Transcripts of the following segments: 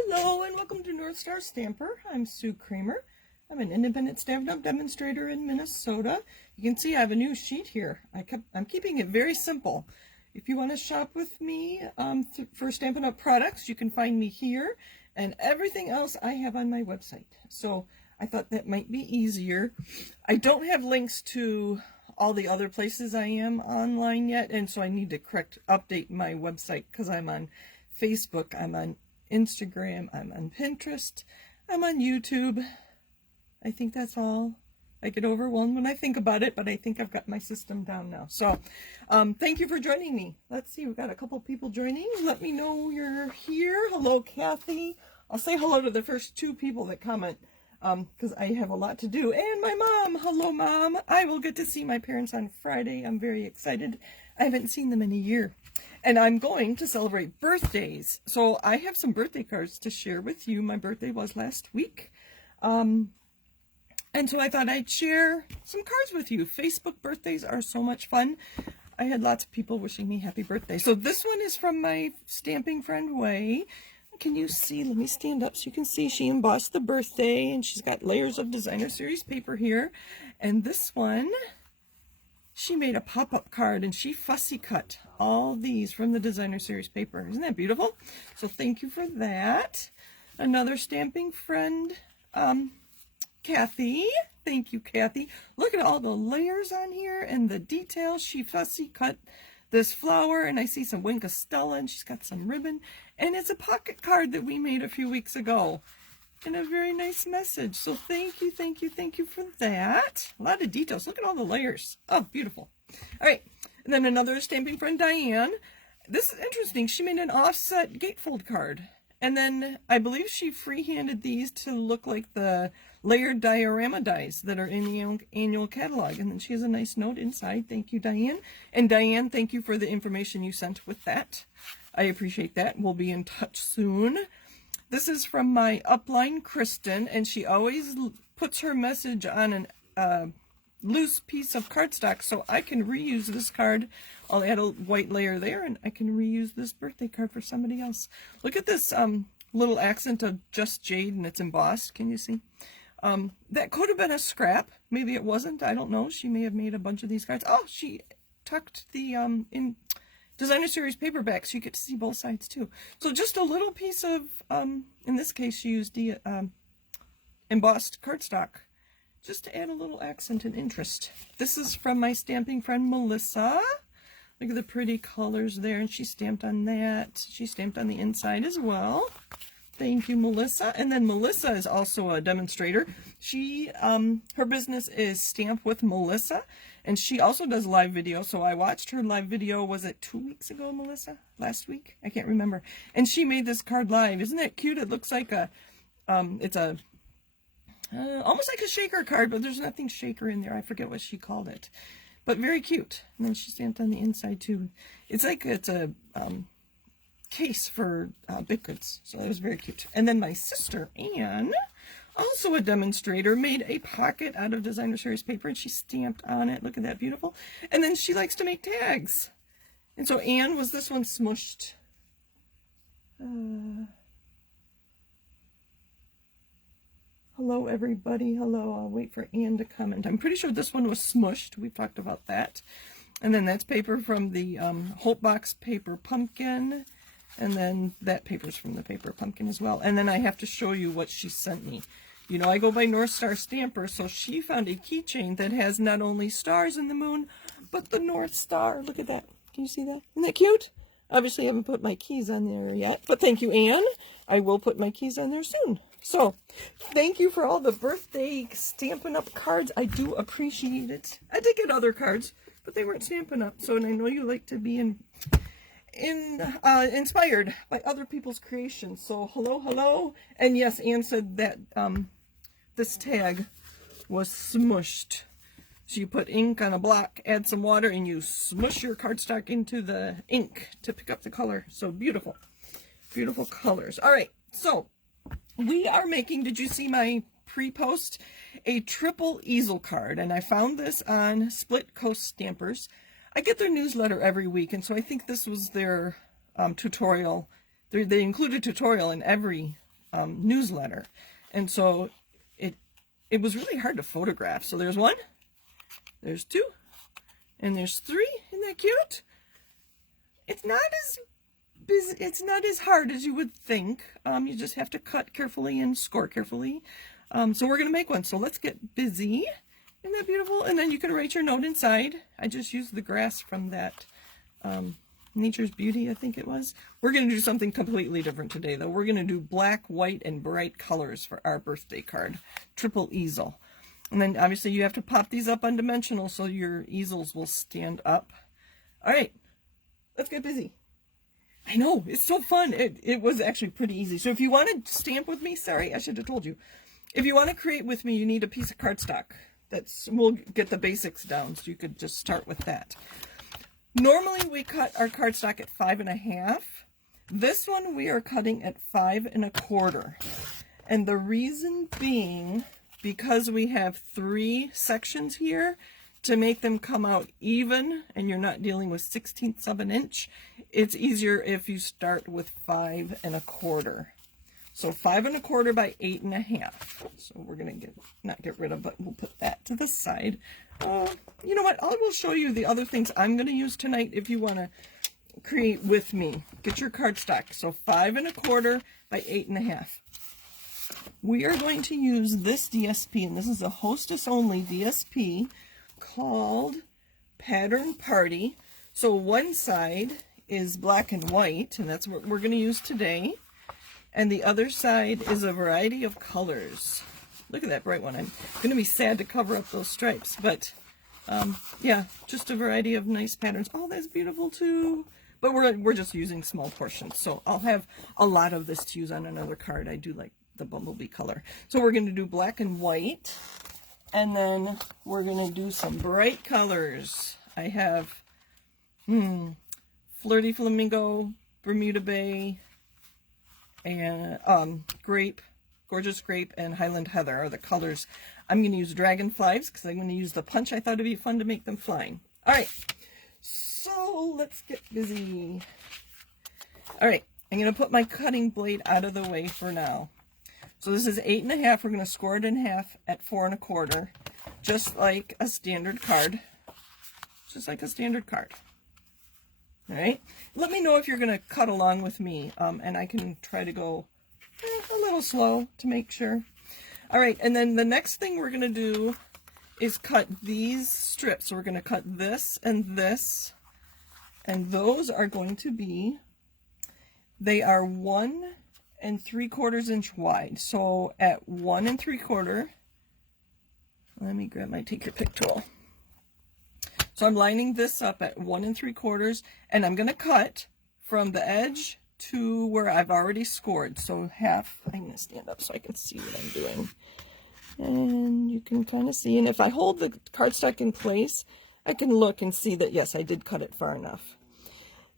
Hello and welcome to North Star Stamper. I'm Sue Kremer. I'm an independent Stampin' Up! Demonstrator in Minnesota. You can see I have a new sheet here. I'm keeping it very simple. If you want to shop with me for Stampin' Up! Products, you can find me here, and everything else I have on my website. So I thought that might be easier. I don't have links to all the other places I am online yet, and so I need to update my website because I'm on Facebook, I'm on Instagram, I'm on Pinterest, I'm on YouTube. I think that's all. I get overwhelmed when I think about it, but I think I've got my system down now. So thank you for joining me. Let's see, we've got a couple people joining. Let me know you're here. Hello, Kathy. I'll say hello to the first two people that comment because I have a lot to do. And my mom. Hello, Mom. I will get to see my parents on Friday. I'm very excited. I haven't seen them in a year. And I'm going to celebrate birthdays. So I have some birthday cards to share with you. My birthday was last week. And so I thought I'd share some cards with you. Facebook birthdays are so much fun. I had lots of people wishing me happy birthday. So this one is from my stamping friend, Way. Can you see? Let me stand up so you can see. She embossed the birthday, and she's got layers of designer series paper here. And this one, she made a pop-up card, and she fussy cut all these from the designer series paper. Isn't that beautiful? So thank you for that. Another stamping friend, Kathy. Thank you, Kathy. Look at all the layers on here and the details. She fussy cut this flower, and I see some Wink of Stella, and she's got some ribbon, and it's a pocket card that we made a few weeks ago, and a very nice message. So thank you, thank you, thank you for that. A lot of details. Look at all the layers. Oh, beautiful. All right, and then another stamping friend, Diane. This is interesting. She made an offset gatefold card, and then I believe she freehanded these to look like the layered diorama dies that are in the annual catalog. And then she has a nice note inside. Thank you, Diane. And Diane, thank you for the information you sent with that. I appreciate that. We'll be in touch soon. This is from my upline, Kristen, and she always puts her message on a loose piece of cardstock, so I can reuse this card. I'll add a white layer there, and I can reuse this birthday card for somebody else. Look at this little accent of just jade, and it's embossed. Can you see? That could have been a scrap. Maybe it wasn't. I don't know. She may have made a bunch of these cards. Oh, she tucked the in designer series paperback, so you get to see both sides too. So just a little piece of, in this case, she used the embossed cardstock just to add a little accent and interest. This is from my stamping friend, Melissa. Look at the pretty colors there, and she stamped on that. She stamped on the inside as well. Thank you, Melissa. And then Melissa is also a demonstrator. She, her business is Stamp with Melissa, and she also does live video. So I watched her live video, was it 2 weeks ago, Melissa? Last week? I can't remember. And she made this card live. Isn't that cute? It looks like a, it's a, almost like a shaker card, but there's nothing shaker in there. I forget what she called it, but very cute. And then she stamped on the inside too. It's like, it's a, case for baked goods, so it was very cute. And then my sister Anne, also a demonstrator, made a pocket out of designer series paper, and she stamped on it. Look at that, beautiful. And then she likes to make tags, and so Anne was this one smushed. Hello everybody. Hello. I'll wait for Anne to comment. I'm pretty sure this one was smushed. We talked about that. And then that's paper from the Holt Box Paper Pumpkin. And then that paper's from the Paper Pumpkin as well. And then I have to show you what she sent me. You know, I go by North Star Stamper, so she found a keychain that has not only stars in the moon, but the North Star. Look at that. Can you see that? Isn't that cute? Obviously, I haven't put my keys on there yet, but thank you, Anne. I will put my keys on there soon. So, thank you for all the birthday Stampin' Up! Cards. I do appreciate it. I did get other cards, but they weren't Stampin' Up!, so, and I know you like to be inspired by other people's creations. So hello, hello. And yes, Anne said that this tag was smushed. So you put ink on a block, add some water, and you smush your cardstock into the ink to pick up the color. So beautiful, beautiful colors. All right, so we are making, did you see my pre-post? A triple easel card, and I found this on Split Coast Stampers. I get their newsletter every week, and so I think this was their tutorial. They include a tutorial in every newsletter. And so it was really hard to photograph. So there's one, there's two, and there's three. Isn't that cute? It's not as busy, it's not as hard as you would think. You just have to cut carefully and score carefully. So we're going to make one. So let's get busy. Isn't that beautiful? And then you can write your note inside. I just used the grass from that Nature's Beauty, I think it was. We're going to do something completely different today, though. We're going to do black, white, and bright colors for our birthday card. Triple easel. And then, obviously, you have to pop these up undimensional so your easels will stand up. All right. Let's get busy. I know. It's so fun. It was actually pretty easy. So if you want to stamp with me, sorry, I should have told you. If you want to create with me, you need a piece of cardstock. We'll get the basics down, so you could just start with that. Normally we cut our cardstock at 5 1/2. This one we are cutting at 5 1/4. And the reason being, because we have 3 sections here, to make them come out even, and you're not dealing with 1/16 of an inch, it's easier if you start with 5 1/4. So 5 1/4 by 8 1/2. So we're going to not get rid of, but we'll put that to the side. You know what? I will show you the other things I'm going to use tonight if you want to create with me. Get your cardstock. So 5 1/4 by 8 1/2. We are going to use this DSP, and this is a hostess only DSP called Pattern Party. So one side is black and white, and that's what we're going to use today. And the other side is a variety of colors. Look at that bright one. I'm going to be sad to cover up those stripes, but yeah, just a variety of nice patterns. Oh, that's beautiful too. But we're just using small portions, so I'll have a lot of this to use on another card. I do like the bumblebee color. So we're going to do black and white, and then we're going to do some bright colors. I have Flirty Flamingo, Bermuda Bay, and grape, Gorgeous Grape, and Highland Heather are the colors. I'm going to use Dragonflies because I'm going to use the punch. I thought it'd be fun to make them flying. All right, so let's get busy. All right, I'm going to put my cutting blade out of the way for now. So this is 8 1/2. We're going to score it in half at 4 1/4, just like a standard card. Just like a standard card. All right, let me know if you're going to cut along with me, and I can try to go a little slow to make sure. All right, and then the next thing we're going to do is cut these strips. So we're going to cut this, and those are going to be, they are 1 3/4 inch wide. So at 1 3/4, let me grab my take your pick tool. So I'm lining this up at 1 3/4, and I'm going to cut from the edge to where I've already scored. So half, I'm going to stand up so I can see what I'm doing. And you can kind of see, and if I hold the cardstock in place, I can look and see that, yes, I did cut it far enough.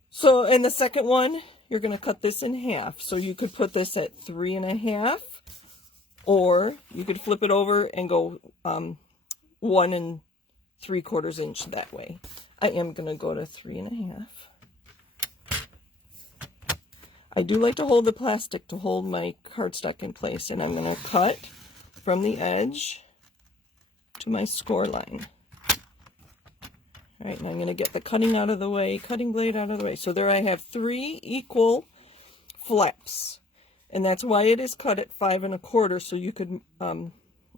So in the second one, you're going to cut this in half. So you could put this at 3 1/2, or you could flip it over and go 1 3/4 inch that way. I am going to go to 3 1/2. I do like to hold the plastic to hold my cardstock in place, and I'm going to cut from the edge to my score line. All right, and I'm going to get the cutting out of the way, cutting blade out of the way. So there I have 3 equal flaps, and that's why it is cut at 5 1/4. So you could,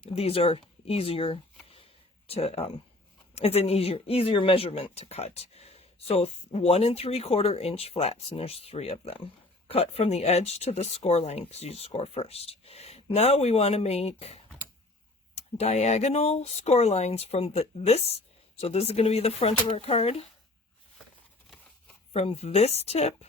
these are easier to, it's an easier measurement to cut. So 1 3/4 inch flaps, and there's 3 of them. Cut from the edge to the score line because you score first. Now we want to make diagonal score lines from this. So this is going to be the front of our card. From this tip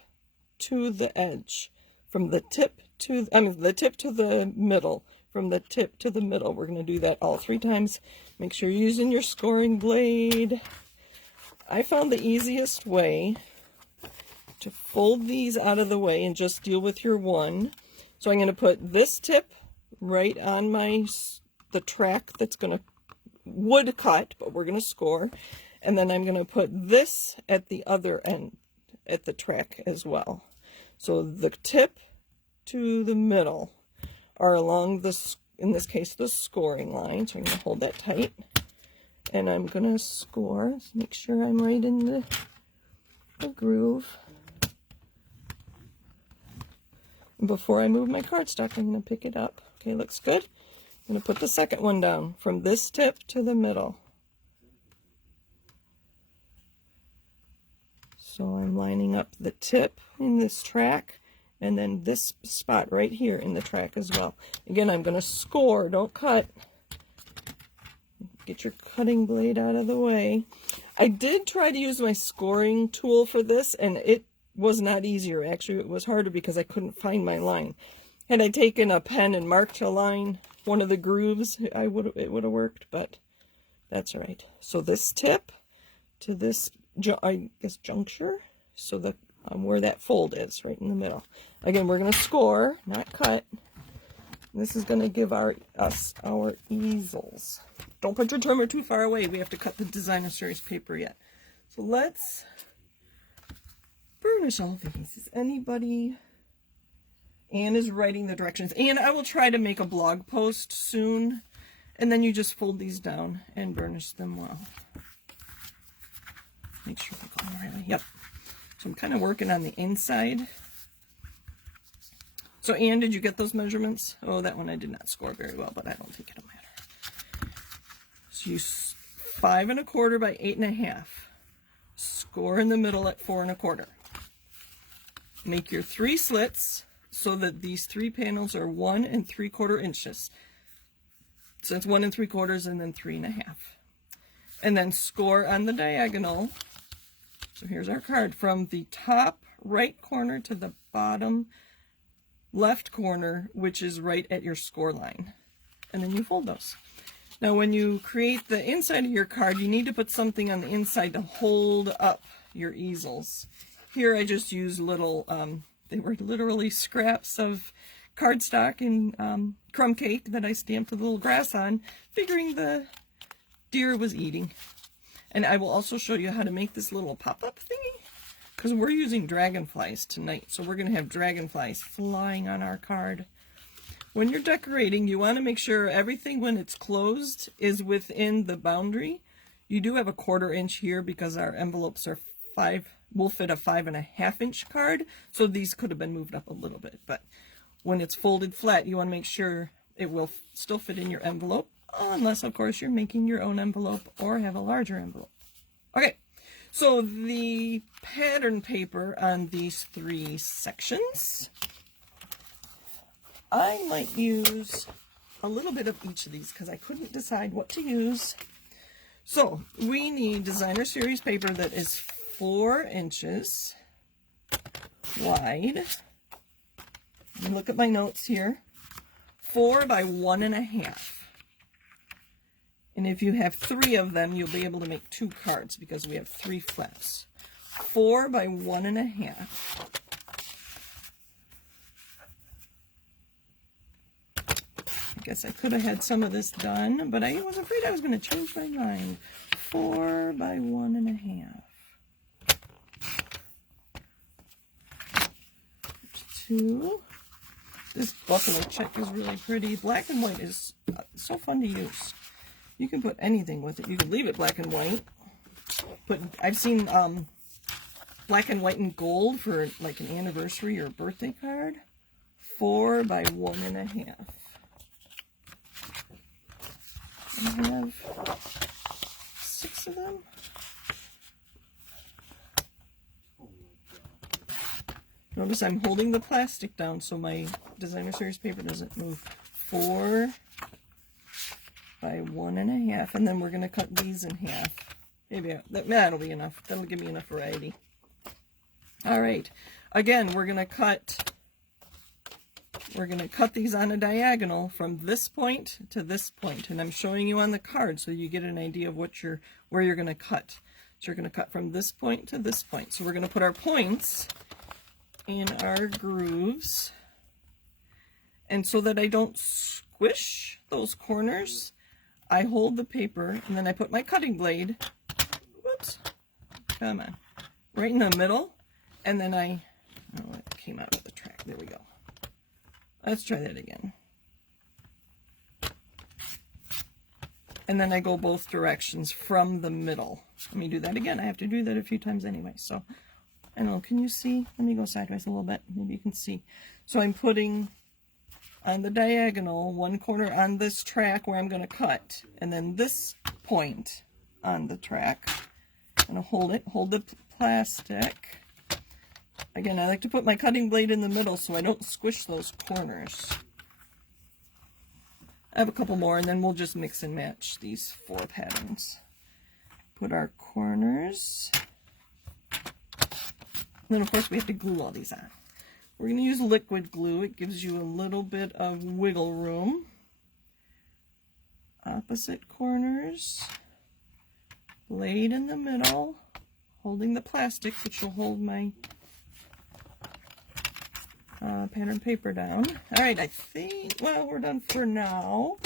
to the edge. From the tip to, the tip to the middle. From the tip to the middle. We're going to do that all 3 times. Make sure you're using your scoring blade. I found the easiest way to fold these out of the way and just deal with your one. So I'm going to put this tip right on the track that's going to wood cut, but we're going to score. And then I'm going to put this at the other end, at the track as well. So the tip to the middle. are along this, in this case, the scoring line. So I'm going to hold that tight. And I'm going to score. So make sure I'm right in the groove. And before I move my cardstock, I'm going to pick it up. Okay, looks good. I'm going to put the second one down from this tip to the middle. So I'm lining up the tip in this track and then this spot right here in the track as well. Again, I'm going to score, don't cut. Get your cutting blade out of the way. I did try to use my scoring tool for this, and it was not easier. Actually, it was harder because I couldn't find my line. Had I taken a pen and marked a line, one of the grooves, it would have worked, but that's all right. So this tip to this, I guess, juncture, so the where that fold is, right in the middle. Again, we're going to score, not cut. This is going to give us our easels. Don't put your trimmer too far away. We have to cut the designer series paper yet. So let's burnish all these. Is anybody... Anne is writing the directions. And I will try to make a blog post soon. And then you just fold these down and burnish them well. Make sure they're going the right way. Yep. So I'm kind of working on the inside. So Anne, did you get those measurements? Oh, that one I did not score very well, but I don't think it'll matter. So you 5 1/4 by 8 1/2. Score in the middle at 4 1/4. Make your 3 slits so that these 3 panels are 1 3/4 inches. So it's 1 3/4 and then 3 1/2. And then score on the diagonal. So here's our card, from the top right corner to the bottom left corner, which is right at your score line. And then you fold those. Now when you create the inside of your card, you need to put something on the inside to hold up your easels. Here I just used little, they were literally scraps of cardstock and crumb cake that I stamped a little grass on, figuring the deer was eating. And I will also show you how to make this little pop-up thingy, because we're using dragonflies tonight. So we're going to have dragonflies flying on our card. When you're decorating, you want to make sure everything, when it's closed, is within the boundary. You do have a 1/4 inch here because our envelopes are will fit a 5 1/2 inch card. So these could have been moved up a little bit. But when it's folded flat, you want to make sure it will still fit in your envelope. Unless, of course, you're making your own envelope or have a larger envelope. Okay, so the pattern paper on these 3 sections, I might use a little bit of each of these because I couldn't decide what to use. So we need designer series paper that is 4 inches wide. Let me look at my notes here. 4 by 1 1/2. And if you have 3 of them, you'll be able to make 2 cards because we have 3 flaps. 4 by 1 1/2. I guess I could have had some of this done, but I was afraid I was going to change my mind. 4 by 1 1/2. 2. This buffalo check is really pretty. Black and white is so fun to use. You can put anything with it. You could leave it black and white. But I've seen black and white and gold for like an anniversary or a birthday card. 4 by 1 1/2. I have 6 of them. Notice I'm holding the plastic down so my designer series paper doesn't move. 4 by 1 1/2, and then we're going to cut these in half. Maybe that'll be enough. That'll give me enough variety. All right. Again, we're going to cut these on a diagonal from this point to this point, and I'm showing you on the card so you get an idea of where you're going to cut. So you're going to cut from this point to this point. So we're going to put our points in our grooves, and so that I don't squish those corners, I hold the paper and then I put my cutting blade, whoops, come on, right in the middle, and then it came out of the track. There we go. Let's try that again. and then I go both directions from the middle. Let me do that again. I have to do that a few times anyway. So, I don't know, can you see? Let me go sideways a little bit. Maybe you can see. So I'm putting on the diagonal one corner on this track where I'm going to cut, and then this point on the track. I'm going to hold the plastic. Again, I like to put my cutting blade in the middle so I don't squish those corners. I have a couple more, and then we'll just mix and match these 4 patterns. Put our corners. And then, of course, we have to glue all these on. We're going to use liquid glue. It gives you a little bit of wiggle room. Opposite corners. Blade in the middle. Holding the plastic, which will hold my pattern paper down. All right, I think, well, we're done for now.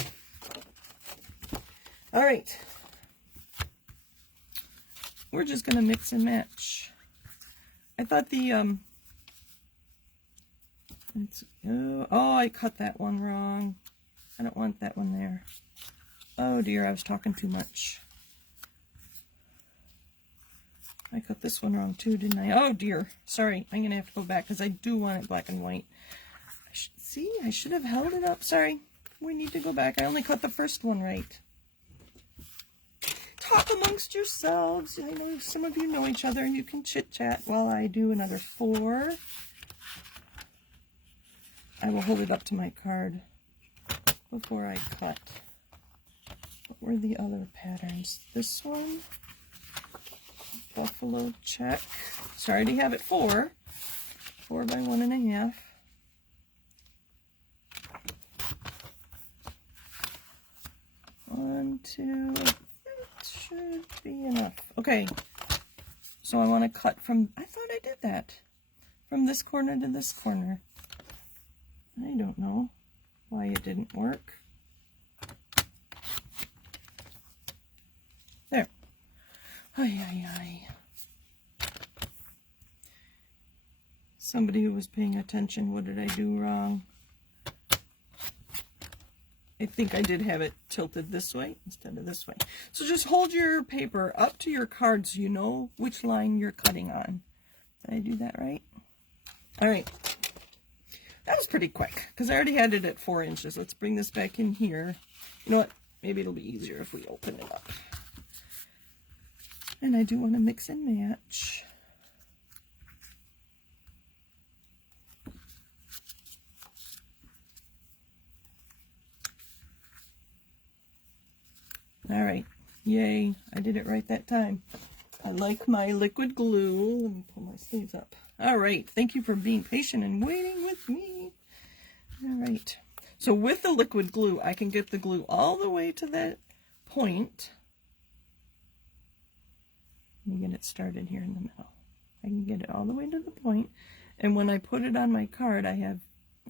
All right. We're just going to mix and match. I thought the, oh, I cut that one wrong. I don't want that one there. Oh dear, I was talking too much. I cut this one wrong too, didn't I? Oh dear. Sorry, I'm going to have to go back because I do want it black and white. See, I should have held it up. Sorry. We need to go back. I only cut the first one right. Talk amongst yourselves. I know some of you know each other and you can chit-chat while I do another 4. I will hold it up to my card before I cut. What were the other patterns? This one. Buffalo check. So I already have it 4 by 1.5. One, 2, that should be enough. Okay, so I want to cut from, I thought I did that, from this corner to this corner. I don't know why it didn't work. There. Ay, ay, ay. Somebody who was paying attention, what did I do wrong? I think I did have it tilted this way instead of this way. So just hold your paper up to your card so you know which line you're cutting on. Did I do that right? All right. That was pretty quick because I already had it at 4 inches. Let's bring this back in here. You know what? Maybe it'll be easier if we open it up. And I do want to mix and match. All right, yay, I did it right that time. I like my liquid glue. Let me pull my sleeves up. All right, thank you for being patient and waiting with me. All right, so with the liquid glue, I can get the glue all the way to that point. Let me get it started here in the middle. I can get it all the way to the point, and when I put it on my card, I have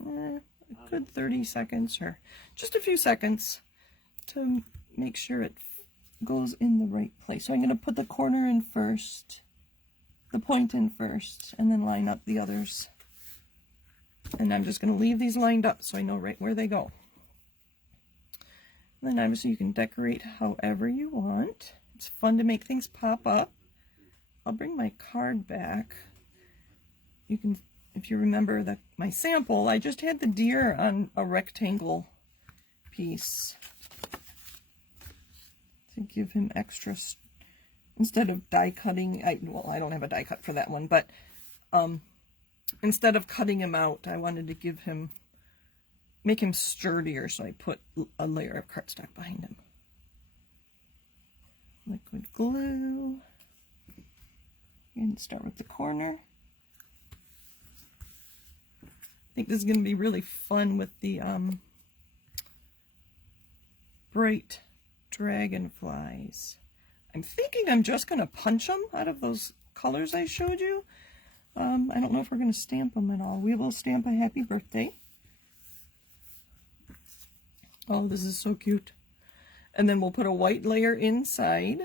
a good 30 seconds or just a few seconds to make sure it goes in the right place. So I'm going to put the corner in first, the point in first, and then line up the others. And I'm just going to leave these lined up so I know right where they go. And then obviously you can decorate however you want. It's fun to make things pop up. I'll bring my card back. You can, if you remember my sample, I just had the deer on a rectangle piece to give him extra, instead of die cutting, well, I don't have a die cut for that one, but instead of cutting him out, I wanted to give him, make him sturdier, so I put a layer of cardstock behind him. Liquid glue, and start with the corner. I think this is going to be really fun with the bright dragonflies. I'm thinking I'm just going to punch them out of those colors I showed you. I don't know if we're going to stamp them at all. We will stamp a happy birthday. Oh, this is so cute. And then we'll put a white layer inside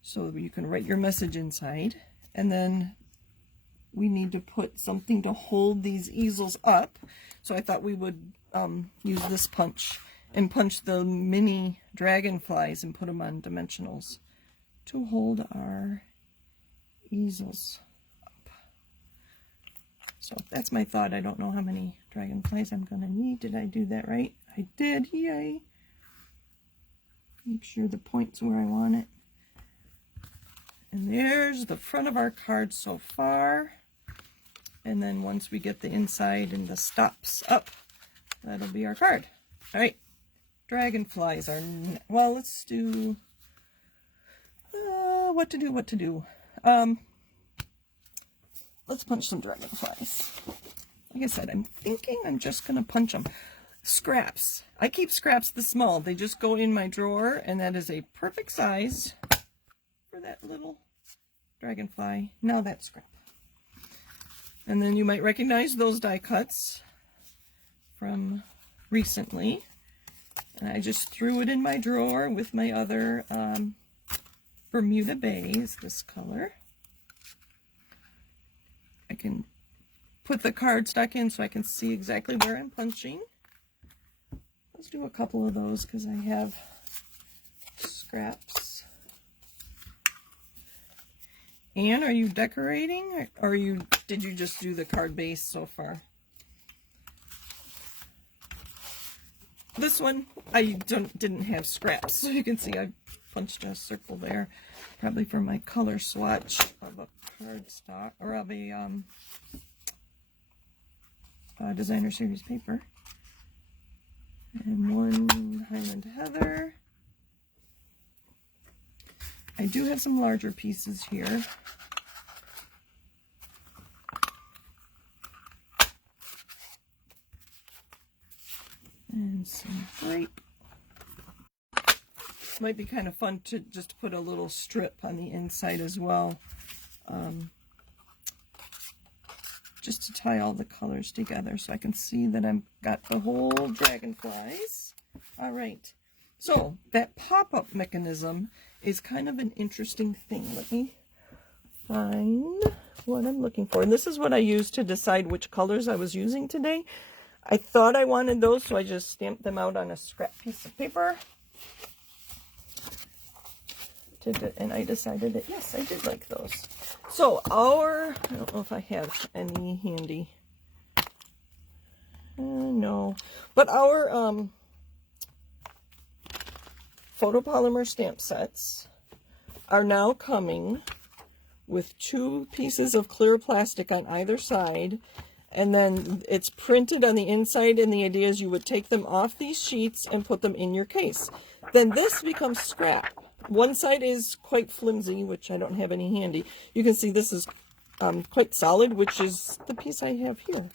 so you can write your message inside. And then we need to put something to hold these easels up. So I thought we would use this punch and punch the mini dragonflies and put them on dimensionals to hold our easels up. So that's my thought. I don't know how many dragonflies I'm going to need. Did I do that right? I did. Yay! Make sure the point's where I want it. And there's the front of our card so far. And then once we get the inside and the stops up, that'll be our card. All right. Dragonflies are, well, let's do, what to do. Let's punch some dragonflies. Like I said, I'm thinking I'm just going to punch them. Scraps. I keep scraps this small. They just go in my drawer, and that is a perfect size for that little dragonfly. Now that scrap. And then you might recognize those die cuts from recently. And I just threw it in my drawer with my other Bermuda Bays, this color. I can put the cardstock in so I can see exactly where I'm punching. Let's do a couple of those because I have scraps. Anne, are you decorating, or did you just do the card base so far? This one, I didn't have scraps, so you can see I punched a circle there, probably for my color swatch of a cardstock, or of a designer series paper. And one Highland Heather. I do have some larger pieces here. And some Tripe. Might be kind of fun to just put a little strip on the inside as well. Just to tie all the colors together so I can see that I've got the whole dragonflies. All right. So that pop-up mechanism is kind of an interesting thing. Let me find what I'm looking for. And this is what I used to decide which colors I was using today. I thought I wanted those, so I just stamped them out on a scrap piece of paper. And I decided that, yes, I did like those. So I don't know if I have any handy. No. But our photopolymer stamp sets are now coming with 2 pieces of clear plastic on either side, and then it's printed on the inside, and the idea is you would take them off these sheets and put them in your case. Then this becomes scrap. One side is quite flimsy, which I don't have any handy. You can see this is quite solid, which is the piece I have here.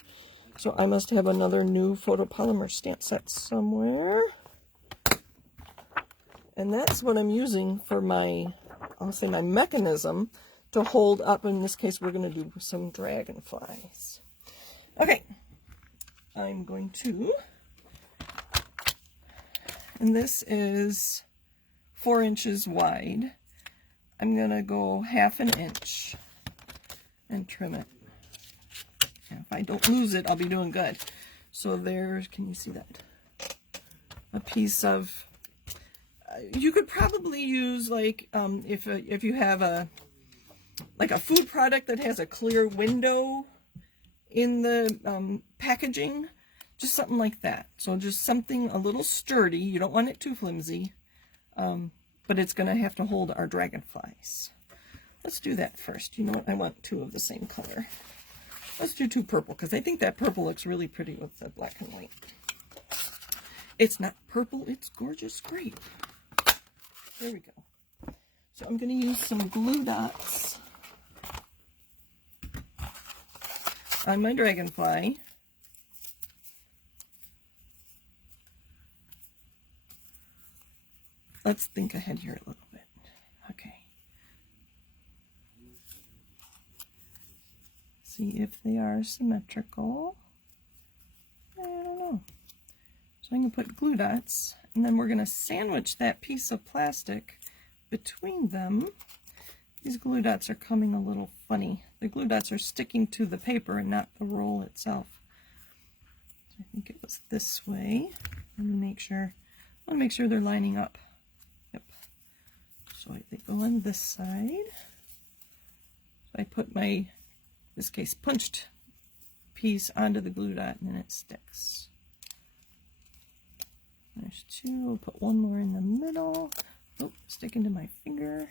So I must have another new photopolymer stamp set somewhere. And that's what I'm using for my, I'll say my mechanism to hold up. In this case, we're going to do some dragonflies. Okay, I'm going to, and this is 4 inches wide. I'm going to go 1/2 inch and trim it. And if I don't lose it, I'll be doing good. So there, can you see that? A piece of, you could probably use like, if you have a food product that has a clear window in the packaging, just something like that. So just something a little sturdy. You don't want it too flimsy. But it's going to have to hold our dragonflies. Let's do that first. You know what? I want 2 of the same color. Let's do 2 purple, because I think that purple looks really pretty with the black and white. It's not purple, it's gorgeous grape. There we go. So I'm going to use some glue dots on my dragonfly. Let's think ahead here a little bit. Okay. See if they are symmetrical. I don't know. So I'm going to put glue dots, and then we're going to sandwich that piece of plastic between them. These glue dots are coming a little funny. The glue dots are sticking to the paper and not the roll itself. So I think it was this way. Let me make sure. I want to make sure they're lining up. Yep. So they go on this side. So I put my, in this case, punched piece onto the glue dot and then it sticks. There's two. We'll put one more in the middle. Oh, sticking to my finger.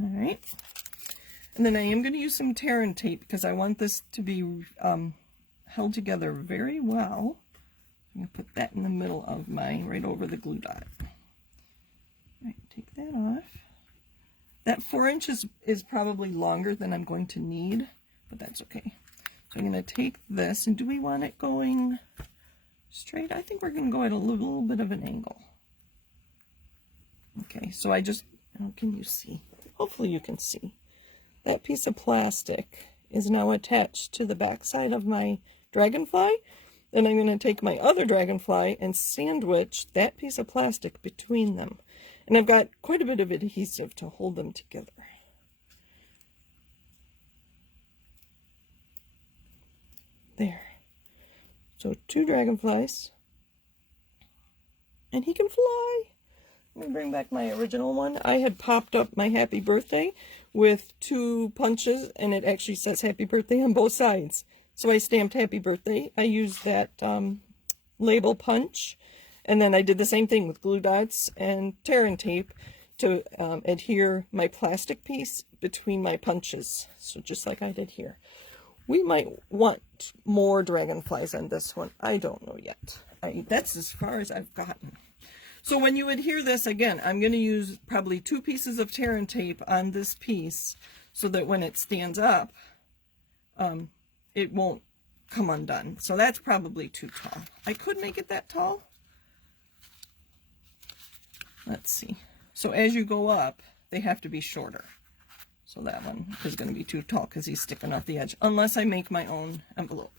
All right. And then I am going to use some tear and tape because I want this to be held together very well. I'm going to put that in the middle of my, right over the glue dot. All right, take that off. That 4 inches is probably longer than I'm going to need, but that's okay. So I'm going to take this, and do we want it going straight? I think we're going to go at a little bit of an angle. Okay, so I just, oh, can you see? Hopefully you can see. That piece of plastic is now attached to the back side of my dragonfly. Then I'm going to take my other dragonfly and sandwich that piece of plastic between them. And I've got quite a bit of adhesive to hold them together. There. So 2 dragonflies. And he can fly. Let me bring back my original one. I had popped up my happy birthday with 2 punches, and it actually says happy birthday on both sides. So I stamped happy birthday. I used that label punch, and then I did the same thing with glue dots and tear and tape to adhere my plastic piece between my punches. So just like I did here. We might want more dragonflies on this one. I don't know yet. That's as far as I've gotten. So when you adhere this, again, I'm going to use probably 2 pieces of tear and tape on this piece so that when it stands up, it won't come undone. So that's probably too tall. I could make it that tall. Let's see. So as you go up, they have to be shorter. So that one is going to be too tall because he's sticking off the edge, unless I make my own envelope.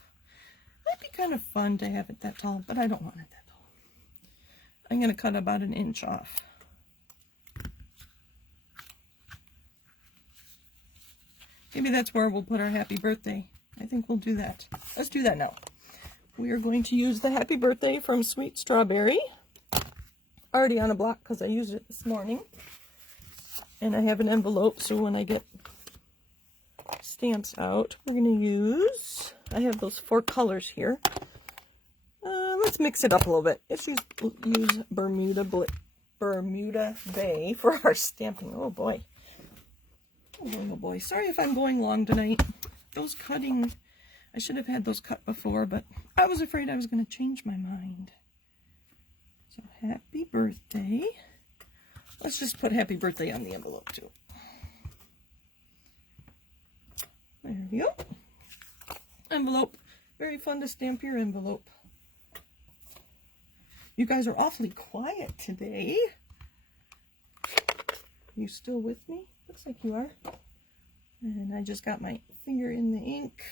Might be kind of fun to have it that tall, but I don't want it that tall. I'm going to cut about 1 inch off. Maybe that's where we'll put our happy birthday. I think we'll do that. Let's do that now. We are going to use the happy birthday from Sweet Strawberry. Already on a block because I used it this morning. And I have an envelope, so when I get stamps out, we're going to use, I have those 4 colors here. Let's mix it up a little bit. Let's use Bermuda Bay for our stamping. Oh boy. Oh boy. Sorry if I'm going long tonight. Those cutting, I should have had those cut before, but I was afraid I was going to change my mind. So happy birthday. Let's just put happy birthday on the envelope too. There we go. Envelope. Very fun to stamp your envelope. You guys are awfully quiet today. You still with me? Looks like you are. And I just got my finger in the ink.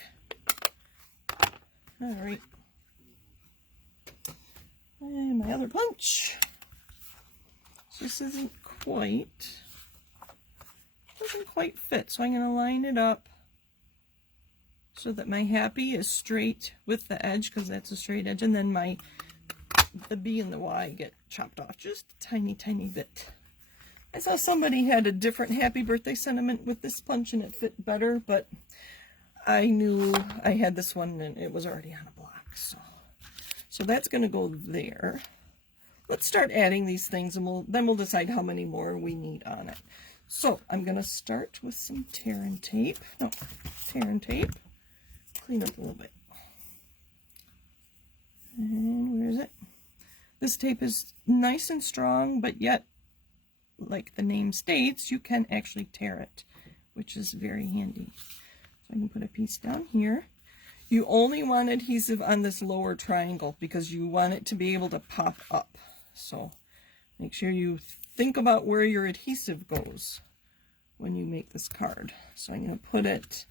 All right. And my other punch. This doesn't quite fit, so I'm going to line it up so that my happy is straight with the edge, because that's a straight edge, and then the B and the Y get chopped off just a tiny, tiny bit. I saw somebody had a different happy birthday sentiment with this punch and it fit better, but I knew I had this one and it was already on a block, so that's going to go there. Let's start adding these things, and then we'll decide how many more we need on it. So I'm going to start with some tear and tape. No, tear and tape. Clean up a little bit. And where is it? This tape is nice and strong, but yet, like the name states, you can actually tear it, which is very handy. So I can put a piece down here. You only want adhesive on this lower triangle because you want it to be able to pop up. So make sure you think about where your adhesive goes when you make this card. So I'm going to put it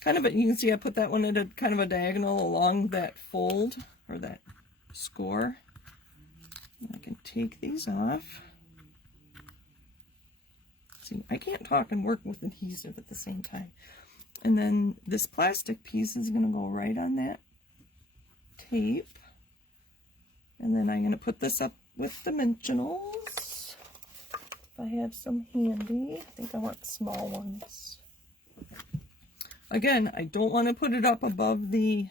kind of, you can see I put that one at a kind of a diagonal along that fold or that score. And I can take these off. See, I can't talk and work with adhesive at the same time. And then this plastic piece is going to go right on that tape. And then I'm going to put this up with dimensionals. If I have some handy. I think I want small ones. Again, I don't want to put it up above the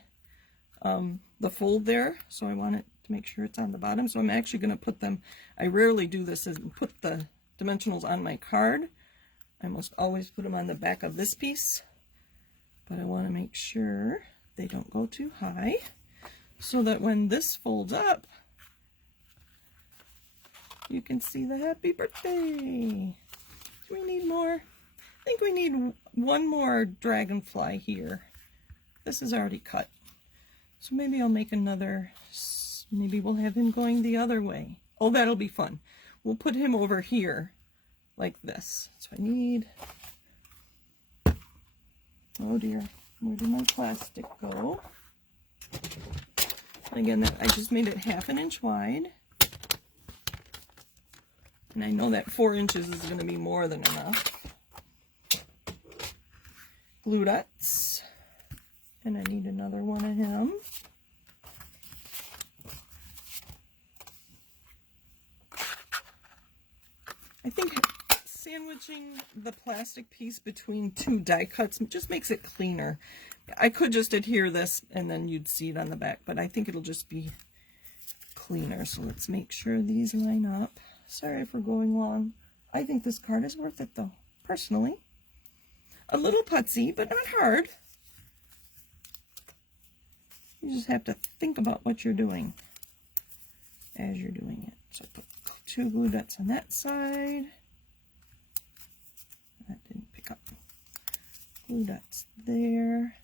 fold there, so I want it to make sure it's on the bottom. So I'm actually going to put them, I rarely do this, is put the dimensionals on my card. I almost always put them on the back of this piece, but I want to make sure they don't go too high, so that when this folds up, you can see the happy birthday. Do we need more? I think we need one more dragonfly here. This is already cut. So maybe I'll make another, maybe we'll have him going the other way. Oh, that'll be fun. We'll put him over here like this. So I need, oh dear, where did my plastic go? Again, I just made it 1/2 inch wide. And I know that 4 inches is going to be more than enough. Glue dots. And I need another one of him. I think sandwiching the plastic piece between 2 die cuts just makes it cleaner. I could just adhere this and then you'd see it on the back, but I think it'll just be cleaner. So let's make sure these line up. Sorry for going long. I think this card is worth it though, personally. A little putsy, but not hard. You just have to think about what you're doing as you're doing it. So put 2 glue dots on that side. That didn't pick up. Glue dots there.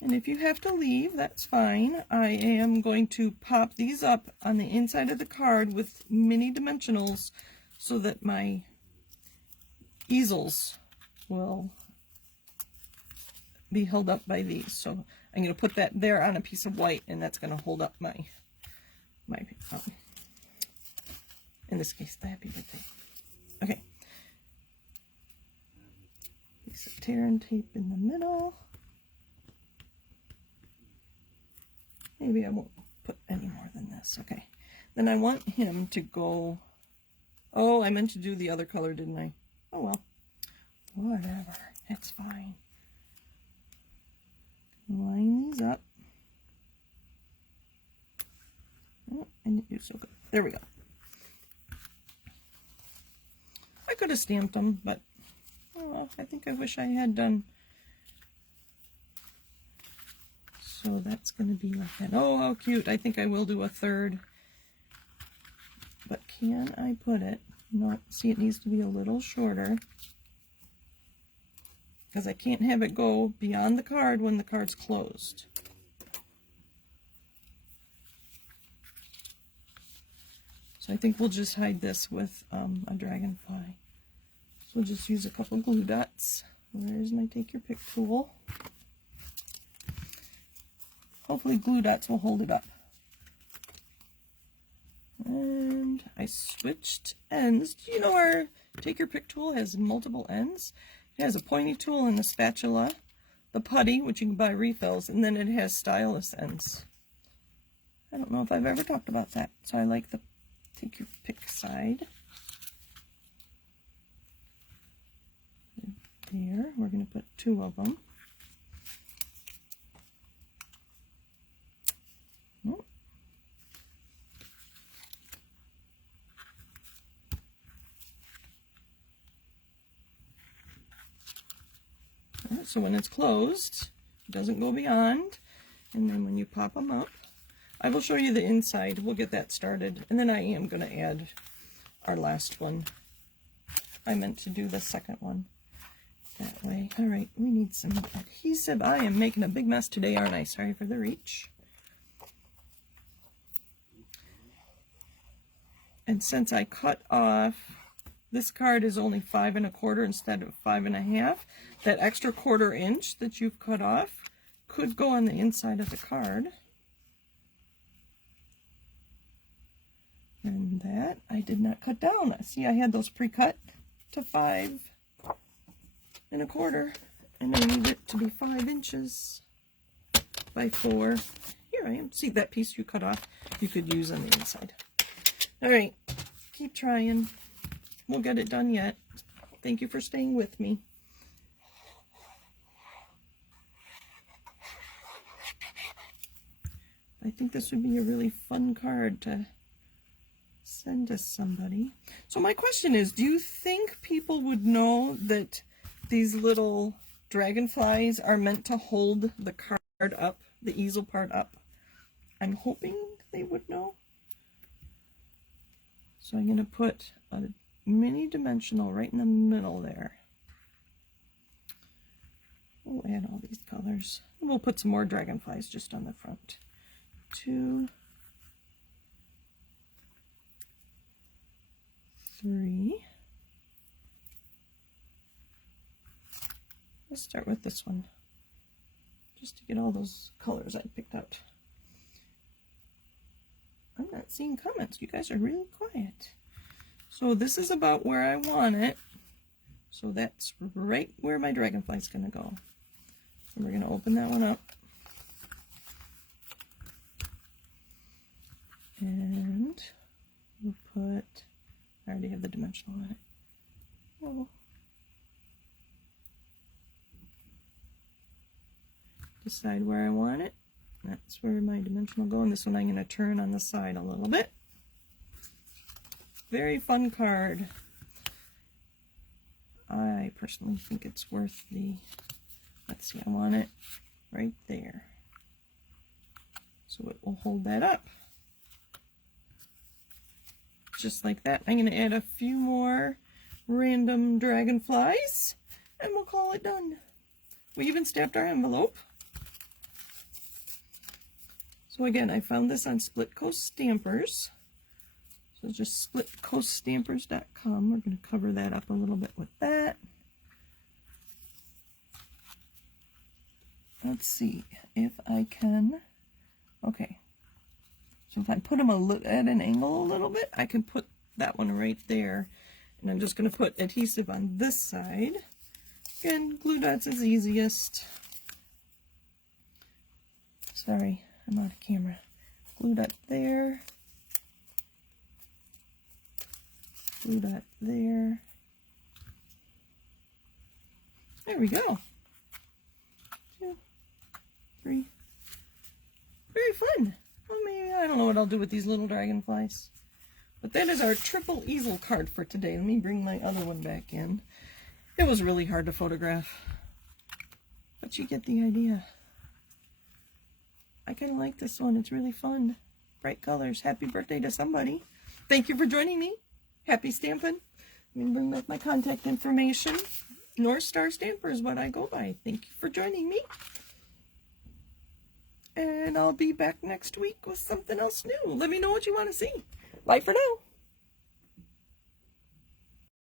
And if you have to leave, that's fine. I am going to pop these up on the inside of the card with mini dimensionals so that my easels will be held up by these. So I'm going to put that there on a piece of white, and that's going to hold up my in this case, the happy birthday. Okay. Piece of tear and tape in the middle. Maybe I won't put any more than this. Okay. Then I want him to go... Oh, I meant to do the other color, didn't I? Oh, well. Whatever. It's fine. Line these up. Oh, I didn't do so good. There we go. I could have stamped them, but oh well, I think I wish I had done. So that's going to be like that. Oh, how cute. I think I will do a third. But can I put it? No, see, it needs to be a little shorter. Because I can't have it go beyond the card when the card's closed. So I think we'll just hide this with a dragonfly. So we'll just use a couple glue dots. Where's my take your pick tool? Hopefully glue dots will hold it up. And I switched ends. Do you know our take your pick tool has multiple ends? It has a pointy tool and a spatula, the putty, which you can buy refills, and then it has stylus ends. I don't know if I've ever talked about that, so I like the take your pick side. There, we're going to put 2 of them. Oh. Right, so when it's closed, it doesn't go beyond, and then when you pop them up, I will show you the inside. We'll get that started, and then I am going to add our last one. I meant to do the second one that way. All right, we need some adhesive. I am making a big mess today, aren't I? Sorry for the reach. And since I cut off, this card is only 5 1/4 instead of 5 1/2. That extra 1/4 inch that you've cut off could go on the inside of the card. And that I did not cut down. See, I had those pre-cut to 5 1/4, and I need it to be 5 inches by 4. Here, There I am. See, that piece you cut off, you could use on the inside. All right, keep trying. We'll get it done yet. Thank you for staying with me. I think this would be a really fun card to send to somebody. So my question is, do you think people would know that these little dragonflies are meant to hold the card up, the easel part up? I'm hoping they would know. So I'm going to put a mini dimensional right in the middle there. We'll add all these colors. And we'll put some more dragonflies just on the front. 2, 3. Let's start with this one, just to get all those colors I picked out. I'm not seeing comments. You guys are really quiet. So this is about where I want it. So that's right where my dragonfly's going to go. So we're going to open that one up. And we'll put, I already have the dimensional on it. Oh. Decide where I want it. That's where my dimensional go. And this one I'm going to turn on the side a little bit. Very fun card. I personally think it's worth the, let's see, I want it right there. So it will hold that up. Just like that. I'm going to add a few more random dragonflies and we'll call it done. We even stamped our envelope. So again, I found this on Split Coast Stampers. So just splitcoaststampers.com. We're going to cover that up a little bit with that. Let's see if I can. Okay. So if I put them at an angle a little bit, I can put that one right there. And I'm just going to put adhesive on this side. Again, glue dots is easiest. Sorry, I'm out of camera. Glue dot there. Glue dot there. There we go. 2, 3. Very fun. Well, maybe, I don't know what I'll do with these little dragonflies. But that is our triple easel card for today. Let me bring my other one back in. It was really hard to photograph. But you get the idea. I kind of like this one. It's really fun. Bright colors. Happy birthday to somebody. Thank you for joining me. Happy stamping. Let me bring back my contact information. North Star Stamper is what I go by. Thank you for joining me. And I'll be back next week with something else new. Let me know what you want to see. Bye for now.